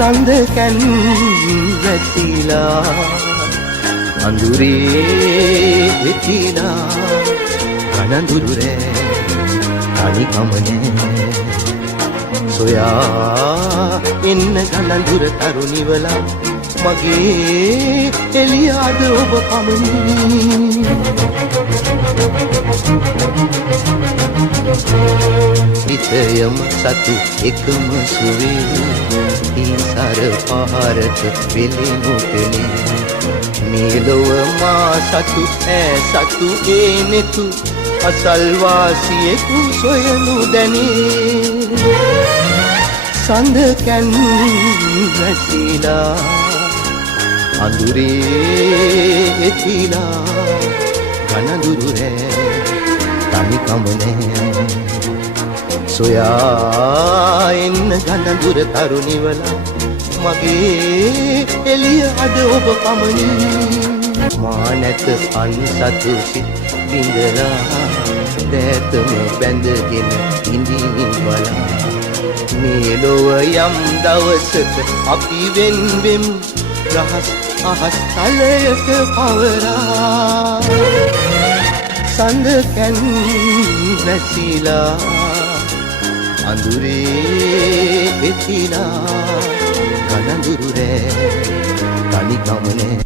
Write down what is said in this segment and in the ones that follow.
සඳ කැන් වැසිලා අඳුරේ වෙතිලා ගනඳුරු රෑ තනිකම නෑ සොයා එන්න ගනඳුර තරුණිවලා මගේ එළියාද ඔබ පමණි නිතයම සතු එකම සුවේ ඊසර පහරට වෙලෙනු පෙනේ මේ ලොව මා සතු ඈ සතු ඒ නෙතු අසල්වාසියෙකු සොයනු දැනේ සඳ කැන් වැසිලා අඳුරේ එතිලා ගනඳුරු රෑ තනිකම නෑ සොයා එන්න ගනඳුර තරුණිවලා මගේ එළිය අද ඔබ පමණි මා නැත අන්සතු සිත් බිඳලා දැතම බැඳගෙන ඉඳිමින් බලා මේ ලොව යම් දවසක අපි වෙන් වෙමු රහස් අහස් තලයට පවරා සඳ කැන් වැසිලා අඳුරේ වෙතිලා ගනඳුරු රෑ තනිකම නෑ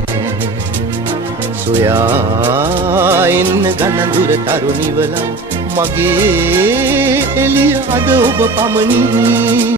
සොයා එන්න ගනඳුර තරුණිවලා මගේ එළිය අද ඔබ පමණි